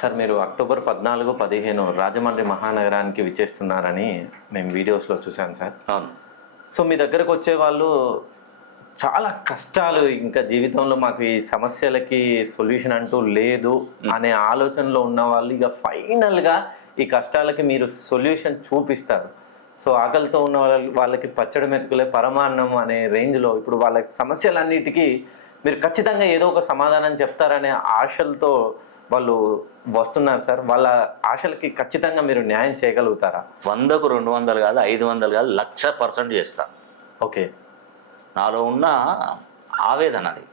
Sir మీరు October 14, 15 Rajahmundry మహానగరానికి విచ్చేస్తున్నారని మేము వీడియోస్లో చూసాను సార్. అవును. సో మీ దగ్గరకు వచ్చే వాళ్ళు చాలా కష్టాలు, ఇంకా జీవితంలో మాకు ఈ సమస్యలకి సొల్యూషన్ అంటూ లేదు అనే ఆలోచనలో ఉన్న వాళ్ళు ఇక ఫైనల్గా ఈ కష్టాలకి మీరు సొల్యూషన్ చూపిస్తారు. సో ఆకలితో ఉన్న వాళ్ళకి పచ్చడి మెతుకులే పరమాన్నం అనే రేంజ్లో ఇప్పుడు వాళ్ళ సమస్యలన్నిటికీ మీరు ఖచ్చితంగా ఏదో ఒక సమాధానం చెప్తారనే ఆశలతో వాళ్ళు వస్తున్నారు సార్. వాళ్ళ ఆశలకి ఖచ్చితంగా మీరు న్యాయం చేయగలుగుతారా? 100కు 200 కాదు, 500 కాదు, 1,00,000% చేస్తా. ఓకే. నాలో ఉన్న ఆవేదన అది.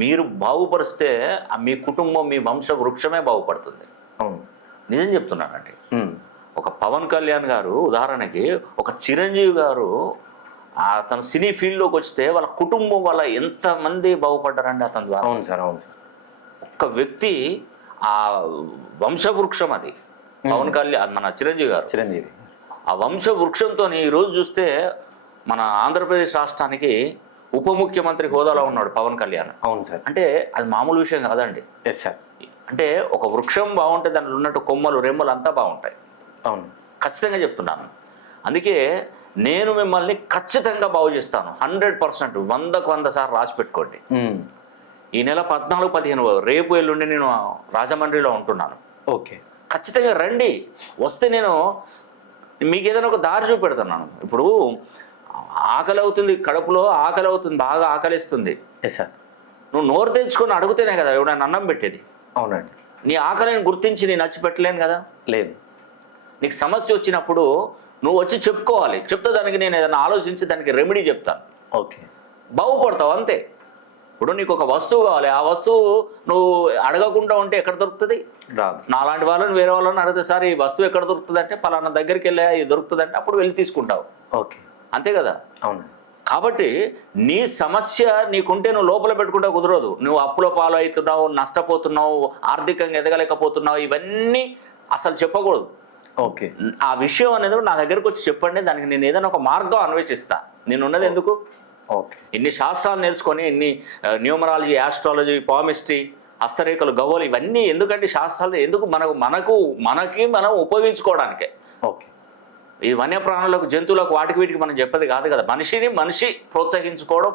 మీరు బాగుపరిస్తే మీ కుటుంబం, మీ వంశ వృక్షమే బాగుపడుతుంది. అవును, నిజం చెప్తున్నానండి. ఒక పవన్ కళ్యాణ్ గారు ఉదాహరణకి, ఒక చిరంజీవి గారు అతను సినీ ఫీల్డ్లోకి వస్తే వాళ్ళ కుటుంబం వల్ల ఎంతమంది బాగుపడ్డారండి అతని ద్వారా. అవును సార్, అవును సార్. ఒక్క వ్యక్తి ఆ వంశవృక్షం అది. పవన్ కళ్యాణ్ మన చిరంజీవి ఆ వంశవృక్షంతో ఈరోజు చూస్తే మన ఆంధ్రప్రదేశ్ రాష్ట్రానికి ఉప ముఖ్యమంత్రి హోదాలో ఉన్నాడు పవన్ కళ్యాణ్. అవును సార్. అంటే అది మామూలు విషయం కాదండి. Yes sir. అంటే ఒక వృక్షం బాగుంటే దాంట్లో ఉన్నట్టు కొమ్మలు రెమ్మలు అంతా బాగుంటాయి. అవును, ఖచ్చితంగా ఖచ్చితంగా చెప్తున్నాను. అందుకే నేను మిమ్మల్ని ఖచ్చితంగా బాగు చేస్తాను. 100%, 100కు 100 సార్లు రాసి పెట్టుకోండి. ఈ నెల 14, 15 రేపు ఎల్లుండి నేను రాజమండ్రిలో ఉంటున్నాను. ఓకే, ఖచ్చితంగా రండి. వస్తే నేను మీకు ఏదైనా ఒక దారి చూపెడుతున్నాను. ఇప్పుడు ఆకలి అవుతుంది, కడుపులో ఆకలి అవుతుంది, బాగా ఆకలిస్తుంది. Yes sir. నువ్వు నోరు తెచ్చుకొని అడుగుతేనే కదా ఎవడైనా అన్నం పెట్టేది. అవునండి. నీ ఆకలిని గుర్తించి నేను నచ్చి పెట్టలేను కదా. లేదు, నీకు సమస్య వచ్చినప్పుడు నువ్వు వచ్చి చెప్పుకోవాలి. చెప్తే దానికి నేను ఏదైనా ఆలోచించి దానికి రెమెడీ చెప్తాను. ఓకే, బాగుపడతావు అంతే. ఇప్పుడు నీకు ఒక వస్తువు కావాలి, ఆ వస్తువు నువ్వు అడగకుండా ఉంటే ఎక్కడ దొరుకుతుంది? రాదు. నాలాంటి వాళ్ళని వేరే వాళ్ళని అడిగితే సార్ ఈ వస్తువు ఎక్కడ దొరుకుతుంది అంటే పలానా దగ్గరికి వెళ్ళా ఇది దొరుకుతుంది అంటే అప్పుడు వెళ్ళి తీసుకుంటావు. ఓకే, అంతే కదా. అవును. కాబట్టి నీ సమస్య నీకుంటే నువ్వు లోపల పెట్టుకుంటే కుదరదు. నువ్వు అప్పుల పాలు అవుతున్నావు, నష్టపోతున్నావు, ఆర్థికంగా ఎదగలేకపోతున్నావు, ఇవన్నీ అసలు చెప్పకూడదు. ఓకే, ఆ విషయం అనేది నా దగ్గరకు వచ్చి చెప్పండి. దానికి నేను ఏదైనా ఒక మార్గం అన్వేషిస్తా. నేను ఉన్నది ఎందుకు? ఓకే. ఇన్ని శాస్త్రాలు నేర్చుకొని, ఇన్ని న్యూమరాలజీ, ఆస్ట్రాలజీ, పామిస్ట్రీ, హస్తరేఖలు, గవ్వలు ఇవన్నీ ఎందుకంటే శాస్త్రాలు ఎందుకు? మనకి మనం ఉపయోగించుకోవడానికే. ఓకే. ఈ వన్యప్రాణులకు, జంతువులకు, వాటికి వీటికి మనం చెప్పేది కాదు కదా. మనిషి ప్రోత్సహించుకోవడం,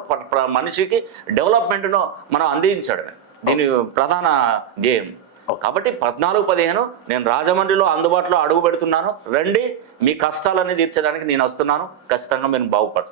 మనిషికి డెవలప్మెంట్ను మనం అందించడమే దీని ప్రధాన ధ్యేయం. కాబట్టి 14, 15 నేను రాజమండ్రిలో అందుబాటులో అడుగు పెడుతున్నాను. రండి, మీ కష్టాలన్నీ తీర్చడానికి నేను వస్తున్నాను. ఖచ్చితంగా నేను బాగుపరుస్తాను.